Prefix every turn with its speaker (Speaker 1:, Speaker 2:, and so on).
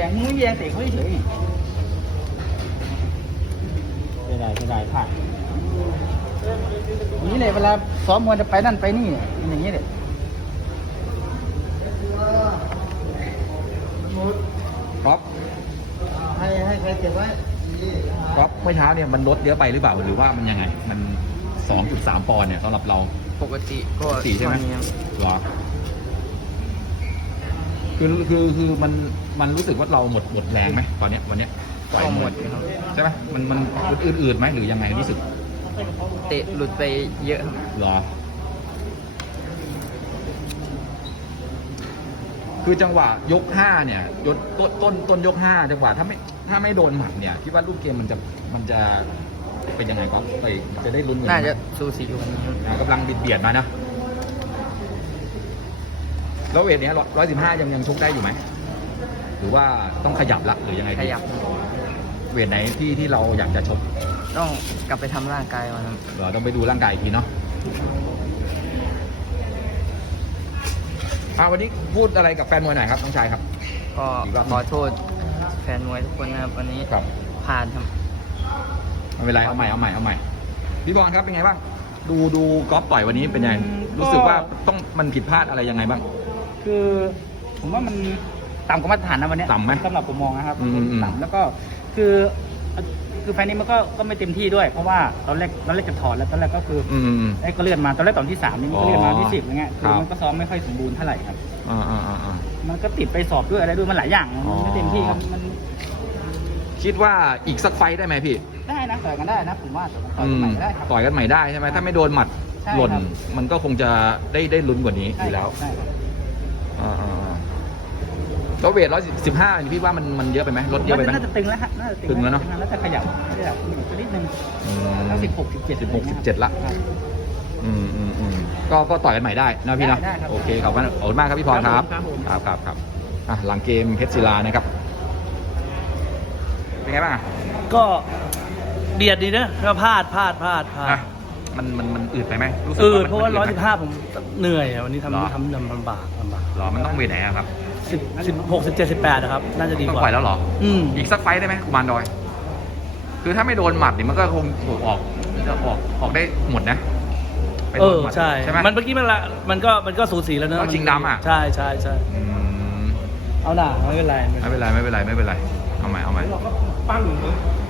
Speaker 1: งมึงไม่แยงเตะเขาเฉยจะได้ผ่านนี่เลยเวลาซ้อมมวยจะไปนั่นไปนี่อย่างนี้เลย
Speaker 2: ครับ
Speaker 1: ให้ใครเก็บไว้
Speaker 2: ครับเมื่อเช้าเนี่ยมันลดเยอะไปหรือเปล่าหรือว่ามันยังไงมัน 2.3 ปอนด์เนี่ยสำหรับเรา
Speaker 3: ปกติก็
Speaker 2: 4ใช่ไหมเหรอคือมันรู้สึกว่าเราหมดแรงไหมตอนเนี้ยวันเนี้ยต่อยหมดใช่ไหมมันอืดๆไหมหรือยังไงรู้สึก
Speaker 3: เตะหลุดไปเยอะ
Speaker 2: เหรอคือจังหวะยก5เนี่ยยกต้นยก5จังหวะถ้าไม่โดนหมัดเนี่ยคิดว่าลูกเกมมันจะเป็นยังไงครับไปจะได้ลุ้น
Speaker 3: น่าจะสูสีอยู่วันนี้
Speaker 2: กำลังเบียดมานะแล้วเวทเนี้ย115ยังชกได้อยู่ไหมหรือว่าต้องขยับละหรือยังไง
Speaker 3: ขยับ
Speaker 2: เวทไหนที่เราอยากจะชก
Speaker 3: ต้องกลับไปทำร่างกายวันนั้น
Speaker 2: เราต้องไปดูร่างกายอีกทีเนาะวันนี้พูดอะไรกับแฟนมวยหน่อยครับน้องชายครับ
Speaker 3: ก็ขอโทษแฟนมวยทุกคนนะครับวันนี้ผ่านครับ
Speaker 2: ไม่เป็นไรเอาใหม่พี่บอลครับเป็นไงบ้างดูกอล์ฟต่อยวันนี้เป็นไงรู้สึกว่ามันผิดพลาดอะไรยังไงบ้าง
Speaker 1: คือผมว่ามันต่ำกว่ามาตรฐานนะวันนี้
Speaker 2: ต่ำไหม
Speaker 1: สำหรับผมมองนะครับต่ำแล้วก็คือไฟนี้มันก็ไม่เต็มที่ด้วยเพราะว่าตอนแรกจะถอดแล้วตอนแรกก็คือไอ้ก็เลื่อนมาตอนแรกตอนที่3นี่มันก็เลื่อนมาที่10อย่างเงี้ยคือมันก็ซ้อมไม่ค่อยสมบูรณ์เท่าไหร่ครับมันก็ติดไปสอบด้วยอะไรด้วยมันหลายอย่างไม่เต็มที่ครับมัน
Speaker 2: คิดว่าอีกสักไฟได้ไหมพี่
Speaker 1: ได้นะต่อยกันได้นะผมว่าต่อยกันใหม่ได้ครับ
Speaker 2: ต่อยกันใหม่ได้ใช่ไหมถ้าไม่โดนหมัดหล่นมันก็คงจะได้ลุ้นกว่านี้อยู่แล้วแล้วเวท115พี่ว่ามันเยอะไปไหมลดเยอะไปไหม
Speaker 1: น่าจะตึงแล้วฮะน่าจะ
Speaker 2: ตึงแล้วเนาะ
Speaker 1: แล้วจะขยับนิดนึงแล้ว
Speaker 2: 16-17ละก็ต่อยกันใหม่ได้นะพี่นะโอเคขอบคุณมากครับพี่พรครับครับหลังเกมเพชรศิลานะครับเป็นไงบ้าง
Speaker 4: ก็เบียดดีนะก็พลาด
Speaker 2: มันอืดไปไหม
Speaker 4: เพราะว่า115ผมเหนื่อยวันนี้ทำลำบาก
Speaker 2: หรอมันต้องเวทไหนครับ
Speaker 4: 16 17 18นะครับน่าจะดีกว่า
Speaker 2: ต้องปล่อยแล้วหรออีกสักไฟได้ไหมกุมารดอยคือถ้าไม่โดนหมัดนี่มันก็คงออกได้หมดนะ
Speaker 4: ใช่มันเมื่อกี้มันก็สูสีแล้วเนอะ
Speaker 2: ชิงดำอ่ะ
Speaker 4: ใช่เอาหน่าไม่เป็นไร
Speaker 2: เอาใหม่
Speaker 4: เราก็ปั้ง